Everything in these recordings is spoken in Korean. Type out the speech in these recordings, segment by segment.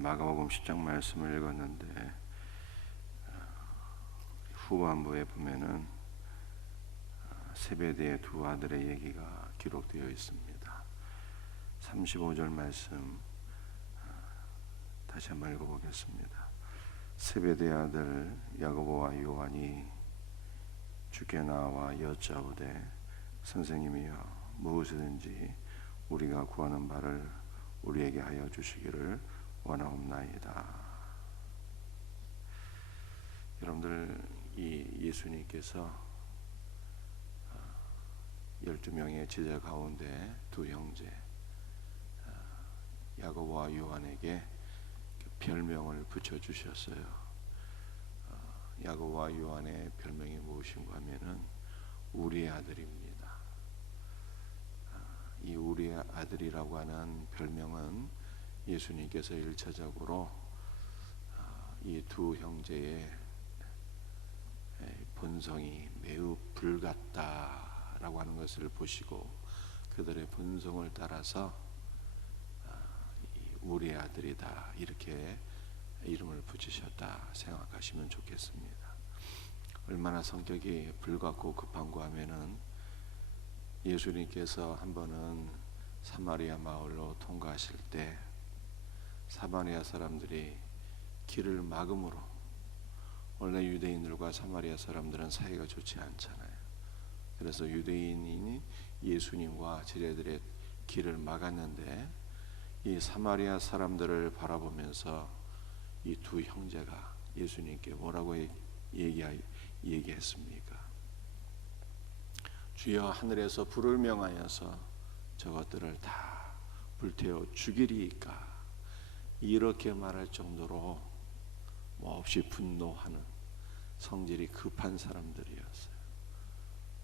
마가복음 10장 말씀을 읽었는데 후반부에 보면은 세베대의 두 아들의 얘기가 기록되어 있습니다. 35절 말씀 다시 한번 읽어보겠습니다. 세베대의 아들 야고보와 요한이 주께 나와 여짜오되 선생님이여 무엇이든지 우리가 구하는 바를 우리에게 하여 주시기를 원하옵나이다. 여러분들, 이 예수님께서 12명의 제자 가운데 두 형제 야고보와 요한에게 별명을 붙여주셨어요. 야고보와 요한의 별명이 무엇인가 하면은 우리의 아들입니다. 이 우리의 아들이라고 하는 별명은 예수님께서 1차적으로 이 두 형제의 본성이 매우 불같다라고 하는 것을 보시고 그들의 본성을 따라서 우리의 아들이다 이렇게 이름을 붙이셨다 생각하시면 좋겠습니다. 얼마나 성격이 불같고 급한가 하면은 예수님께서 한 번은 사마리아 마을로 통과하실 때 사마리아 사람들이 길을 막음으로, 원래 유대인들과 사마리아 사람들은 사이가 좋지 않잖아요. 그래서 유대인이 예수님과 제자들의 길을 막았는데 이 사마리아 사람들을 바라보면서 이 두 형제가 예수님께 뭐라고 얘기했습니까? 주여 하늘에서 불을 명하여서 저것들을 다 불태워 죽이리이까, 이렇게 말할 정도로 몹시 분노하는 성질이 급한 사람들이었어요.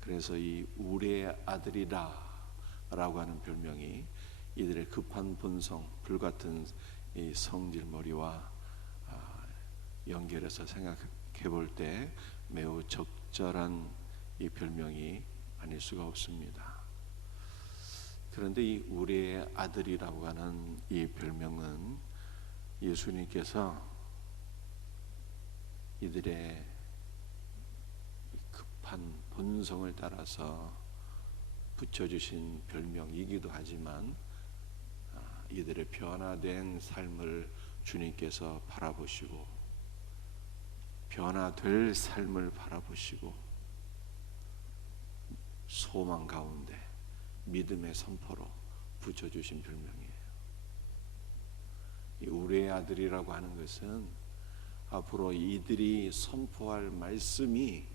그래서 이 우리의 아들이라 라고 하는 별명이 이들의 급한 본성, 불같은 이 성질머리와 연결해서 생각해 볼 때 매우 적절한 이 별명이 아닐 수가 없습니다. 그런데 이 우리의 아들이라고 하는 이 별명은 예수님께서 이들의 급한 본성을 따라서 붙여주신 별명이기도 하지만 이들의 변화된 삶을 주님께서 바라보시고 변화될 삶을 바라보시고 소망 가운데 믿음의 선포로 붙여주신 별명이에요. 이 우리의 아들이라고 하는 것은 앞으로 이들이 선포할 말씀이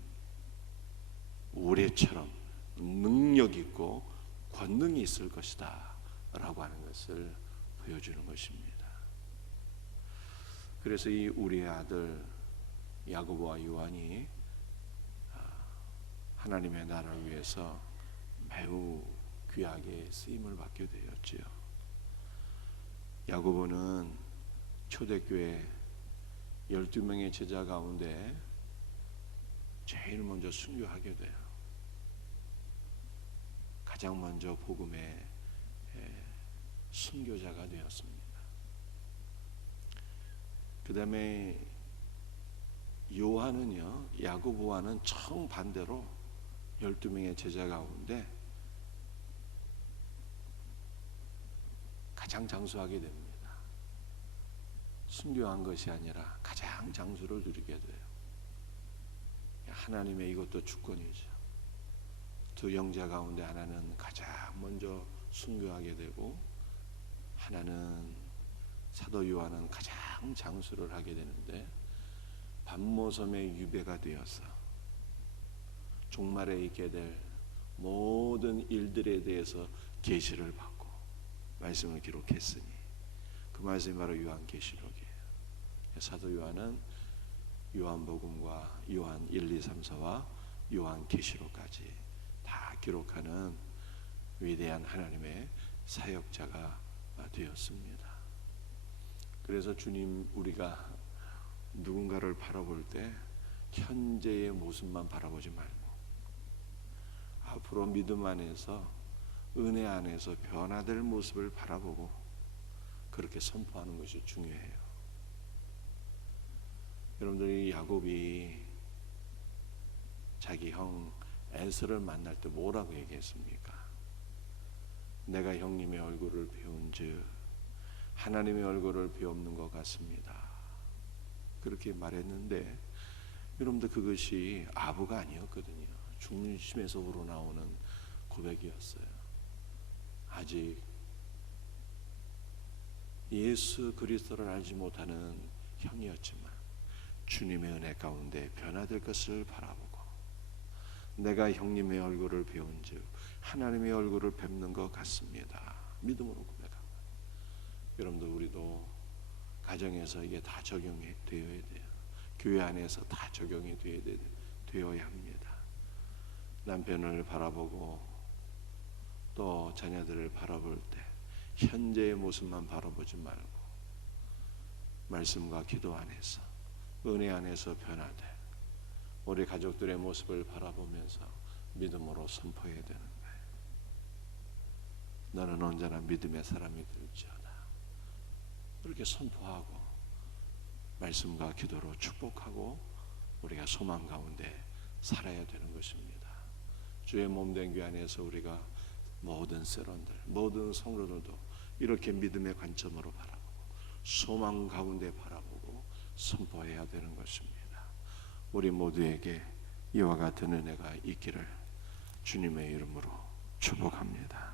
우레처럼 능력 있고 권능이 있을 것이다 라고 하는 것을 보여주는 것입니다. 그래서 이 우리의 아들 야고보와 요한이 하나님의 나라를 위해서 매우 귀하게 쓰임을 받게 되었지요. 야고보는 초대교회 12명의 제자 가운데 제일 먼저 순교하게 돼요. 가장 먼저 복음의 순교자가 되었습니다. 그 다음에 요한은요, 야고보와는 정반대로 12명의 제자 가운데 가장 장수하게 됩니다. 순교한 것이 아니라 가장 장수를 누리게 돼요. 하나님의 이것도 주권이죠. 두 형제 가운데 하나는 가장 먼저 순교하게 되고 하나는 사도 요한은 가장 장수를 하게 되는데 반모섬의 유배가 되어서 종말에 있게 될 모든 일들에 대해서 계시를 받고 말씀을 기록했으니 그 말씀이 바로 요한계시록이에요. 사도 요한은 요한복음과 요한 1, 2, 3, 4와 요한계시록까지 다 기록하는 위대한 하나님의 사역자가 되었습니다. 그래서 주님, 우리가 누군가를 바라볼 때 현재의 모습만 바라보지 말고 앞으로 믿음 안에서 은혜 안에서 변화될 모습을 바라보고 그렇게 선포하는 것이 중요해요. 여러분들이 야곱이 자기 형 에서를 만날 때 뭐라고 얘기했습니까? 내가 형님의 얼굴을 배운즉 하나님의 얼굴을 배우는 것 같습니다. 그렇게 말했는데 여러분들 그것이 아부가 아니었거든요. 중심에서 우러나오는 고백이었어요. 아직 예수 그리스도를 알지 못하는 형이었지만 주님의 은혜 가운데 변화될 것을 바라보고 내가 형님의 얼굴을 배운즉 하나님의 얼굴을 뵙는 것 같습니다. 믿음으로 고백합니다. 여러분들 우리도 가정에서 이게 다 적용이 되어야 돼요. 교회 안에서 다 적용이 되어야 합니다. 남편을 바라보고 또 자녀들을 바라볼 때 현재의 모습만 바라보지 말고 말씀과 기도 안에서 은혜 안에서 변화될 우리 가족들의 모습을 바라보면서 믿음으로 선포해야 되는 거예요. 너는 언제나 믿음의 사람이 될지어다. 그렇게 선포하고 말씀과 기도로 축복하고 우리가 소망 가운데 살아야 되는 것입니다. 주의 몸된 교회 안에서 우리가 모든 세론들, 모든 성도들도 이렇게 믿음의 관점으로 바라보고 소망 가운데 바라보고 선포해야 되는 것입니다. 우리 모두에게 이와 같은 은혜가 있기를 주님의 이름으로 축복합니다.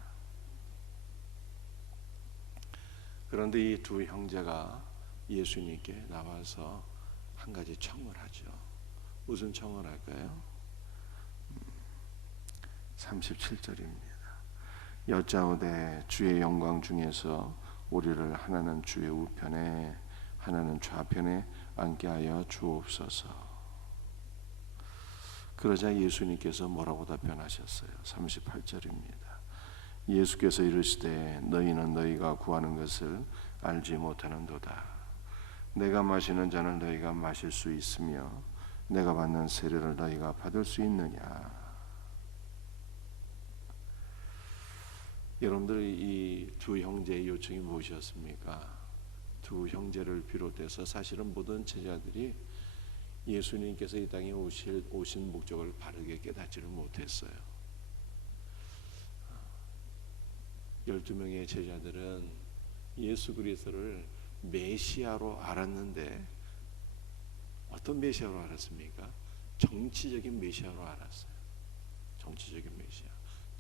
그런데 이 두 형제가 예수님께 나와서 한 가지 청을 하죠. 무슨 청을 할까요? 37절입니다. 여짜오되 주의 영광 중에서 우리를 하나는 주의 우편에 하나는 좌편에 앉게 하여 주옵소서. 그러자 예수님께서 뭐라고 답변하셨어요? 38절입니다. 예수께서 이르시되 너희는 너희가 구하는 것을 알지 못하는도다. 내가 마시는 잔을 너희가 마실 수 있으며 내가 받는 세례를 너희가 받을 수 있느냐. 여러분들 이 두 형제의 요청이 무엇이었습니까? 두 형제를 비롯해서 사실은 모든 제자들이 예수님께서 이 땅에 오신 목적을 바르게 깨닫지를 못했어요. 12명의 제자들은 예수 그리스도를 메시아로 알았는데 어떤 메시아로 알았습니까? 정치적인 메시아로 알았어요. 정치적인 메시아.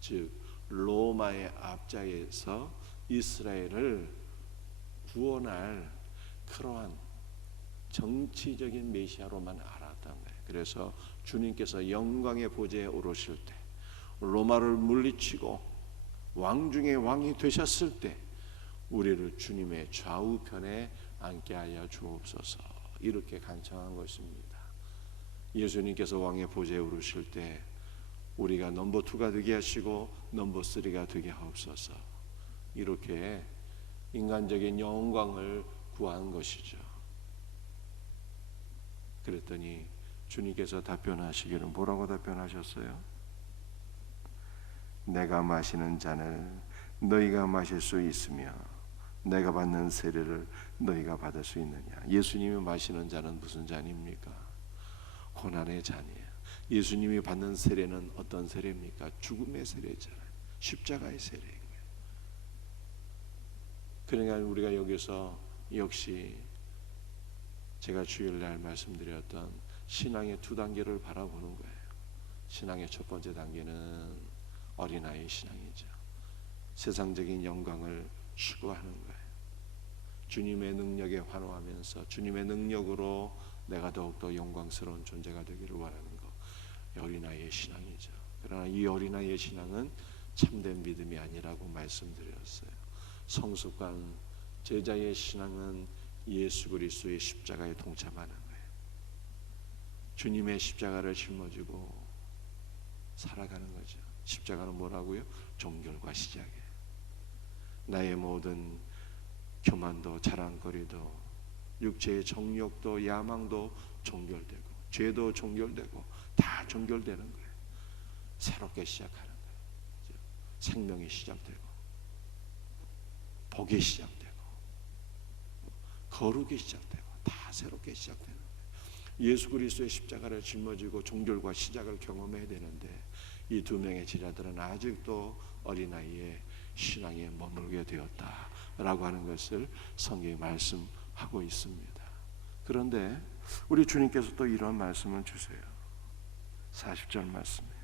즉 로마의 압제에서 이스라엘을 구원할 그러한 정치적인 메시아로만 알았던 거예요. 그래서 주님께서 영광의 보좌에 오르실 때 로마를 물리치고 왕 중에 왕이 되셨을 때 우리를 주님의 좌우편에 앉게 하여 주옵소서. 이렇게 간청한 것입니다. 예수님께서 왕의 보좌에 오르실 때 우리가 넘버 2가 되게 하시고 넘버 3가 되게 하옵소서. 이렇게 인간적인 영광을 구한 것이죠. 그랬더니 주님께서 답변하시기를 뭐라고 답변하셨어요? 내가 마시는 잔을 너희가 마실 수 있으며 내가 받는 세례를 너희가 받을 수 있느냐. 예수님이 마시는 잔은 무슨 잔입니까? 고난의 잔이에요. 예수님이 받는 세례는 어떤 세례입니까? 죽음의 세례잖아요. 십자가의 세례인 거예요. 그러니까 우리가 여기서 역시 제가 주일날 말씀드렸던 신앙의 두 단계를 바라보는 거예요. 신앙의 첫 번째 단계는 어린아이의 신앙이죠. 세상적인 영광을 추구하는 거예요. 주님의 능력에 환호하면서 주님의 능력으로 내가 더욱더 영광스러운 존재가 되기를 원하는 것, 어린아이의 신앙이죠. 그러나 이 어린아이의 신앙은 참된 믿음이 아니라고 말씀드렸어요. 성숙한 제자의 신앙은 예수 그리스도의 십자가에 동참하는 거예요. 주님의 십자가를 짊어지고 살아가는 거죠. 십자가는 뭐라고요? 종결과 시작이에요. 나의 모든 교만도 자랑거리도 육체의 정욕도 야망도 종결되고 죄도 종결되고 다 종결되는 거예요. 새롭게 시작하는 거예요. 생명이 시작되고 복이 시작되고 거룩이 시작되고 다 새롭게 시작되는 거예요. 예수 그리스도의 십자가를 짊어지고 종결과 시작을 경험해야 되는데 이 두 명의 제자들은 아직도 어린아이의 신앙에 머물게 되었다라고 하는 것을 성경이 말씀하고 있습니다. 그런데 우리 주님께서 또 이런 말씀을 주세요. 40절 말씀이에요.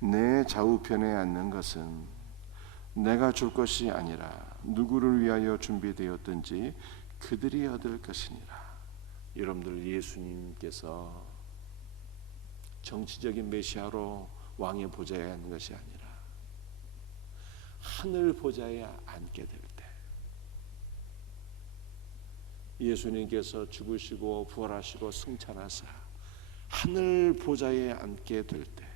내 좌우편에 앉는 것은 내가 줄 것이 아니라 누구를 위하여 준비되었든지 그들이 얻을 것이니라. 여러분들, 예수님께서 정치적인 메시아로 왕의 보좌에 앉는 것이 아니라 하늘 보좌에 앉게 될 때, 예수님께서 죽으시고 부활하시고 승천하사 하늘 보좌에 앉게 될 때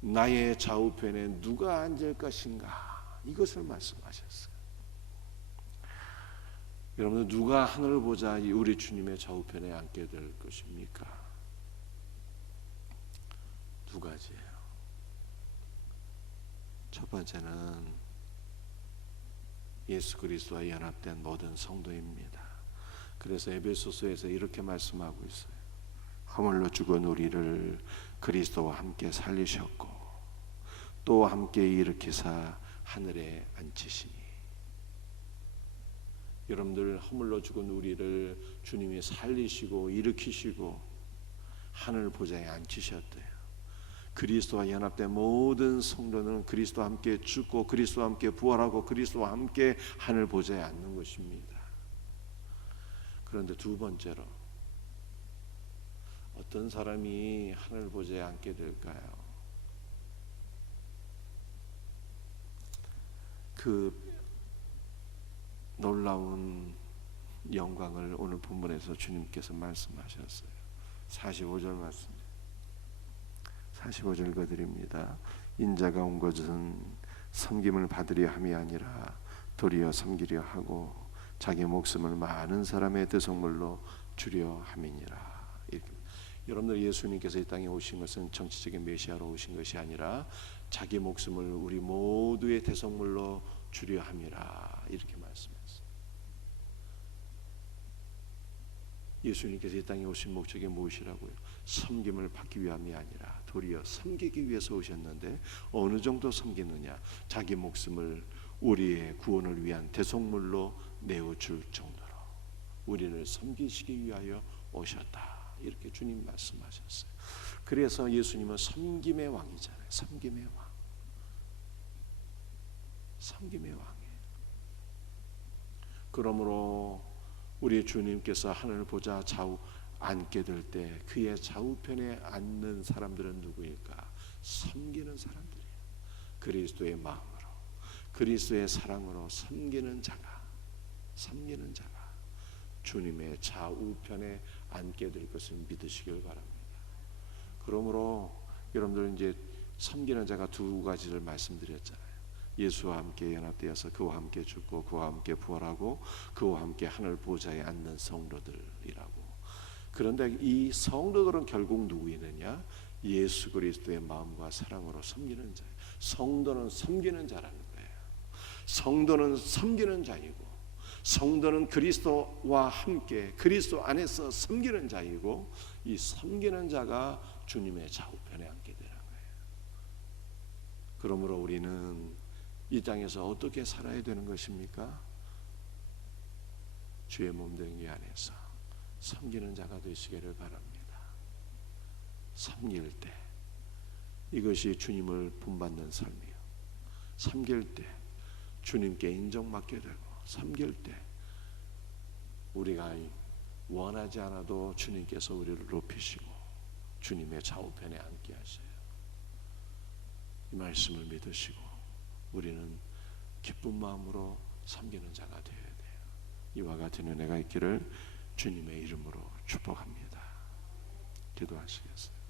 나의 좌우편에 누가 앉을 것인가, 이것을 말씀하셨어요. 여러분, 누가 하늘 보좌 우리 주님의 좌우편에 앉게 될 것입니까? 두 가지예요. 첫 번째는 예수 그리스도와 연합된 모든 성도입니다. 그래서 에베소서에서 이렇게 말씀하고 있어요. 허물로 죽은 우리를 그리스도와 함께 살리셨고 또 함께 일으키사 하늘에 앉히시니. 여러분들, 허물로 죽은 우리를 주님이 살리시고 일으키시고 하늘 보좌에 앉히셨대요. 그리스도와 연합된 모든 성도는 그리스도와 함께 죽고 그리스도와 함께 부활하고 그리스도와 함께 하늘 보좌에 앉는 것입니다. 그런데 두 번째로, 어떤 사람이 하늘 보좌에 앉게 될까요? 그 놀라운 영광을 오늘 본문에서 주님께서 말씀하셨어요. 45절 말씀. 45절 읽어드립니다. 인자가 온 것은 섬김을 받으려 함이 아니라 도리어 섬기려 하고 자기 목숨을 많은 사람의 대속물로 주려 함이니라. 이렇게. 여러분들, 예수님께서 이 땅에 오신 것은 정치적인 메시아로 오신 것이 아니라 자기 목숨을 우리 모두의 대속물로 주려 함이라, 이렇게 말씀했어요. 예수님께서 이 땅에 오신 목적이 무엇이라고요? 섬김을 받기 위함이 아니라 도리어 섬기기 위해서 오셨는데, 어느 정도 섬기느냐? 자기 목숨을 우리의 구원을 위한 대속물로 내어줄 정도로 우리를 섬기시기 위하여 오셨다, 이렇게 주님 말씀하셨어요. 그래서 예수님은 섬김의 왕이잖아요. 섬김의 왕. 섬김의 왕이에요. 그러므로 우리 주님께서 하늘 보좌 좌우 앉게 될 때 그의 좌우편에 앉는 사람들은 누구일까? 섬기는 사람들이에요. 그리스도의 마음으로, 그리스도의 사랑으로 섬기는 자가 주님의 좌우편에 앉게 될 것을 믿으시길 바랍니다. 그러므로 여러분들, 이제 섬기는 자가 두 가지를 말씀드렸잖아요. 예수와 함께 연합되어서 그와 함께 죽고 그와 함께 부활하고 그와 함께 하늘 보좌에 앉는 성도들이라고. 그런데 이 성도들은 결국 누구이느냐? 예수 그리스도의 마음과 사랑으로 섬기는 자예요. 성도는 섬기는 자라는 거예요. 성도는 섬기는 자이고, 성도는 그리스도와 함께 그리스도 안에서 섬기는 자이고, 이 섬기는 자가 주님의 좌우편에 앉게 되는 거예요. 그러므로 우리는 이 땅에서 어떻게 살아야 되는 것입니까? 주의 몸된 이 안에서 섬기는 자가 되시기를 바랍니다. 섬길 때 이것이 주님을 본받는 삶이요. 섬길 때 주님께 인정받게 되고, 섬길 때 우리가 원하지 않아도 주님께서 우리를 높이시고 주님의 좌우편에 앉게 하셔요. 이 말씀을 믿으시고 우리는 기쁜 마음으로 섬기는 자가 되어야 돼요. 이와 같은 은혜가 있기를 주님의 이름으로 축복합니다. 기도하시겠어요?